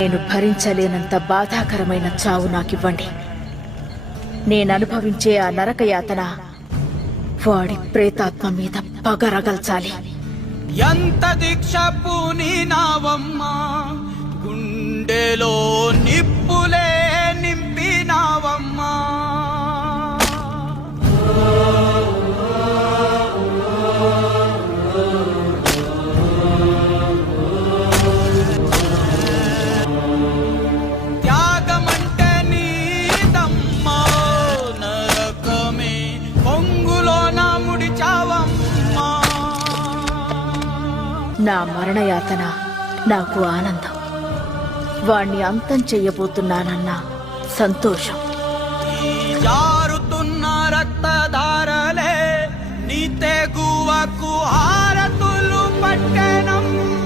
నేను భరించలేనంత బాధాకరమైన చావు నాకివ్వండి. నేననుభవించే ఆ నరకయాతన వాడి ప్రేతాత్మ మీద పగరగల్చాలి. ఎంత దీక్ష పూనినావమ్మా, గుండెలో నిప్పులే నింపినావమ్మా. త్యాగమంటే నీదమ్మా, నరకమే పొంగులో నా ముడిచావమ్మా. నా మరణయాతన నాకు ఆనందం, వాణ్ణి అంతం చెయ్యబోతున్నానన్న సంతోషం. జారుతున్న రక్తధారలే నీ తెగువకు హారతులు పట్టెనమ్మా.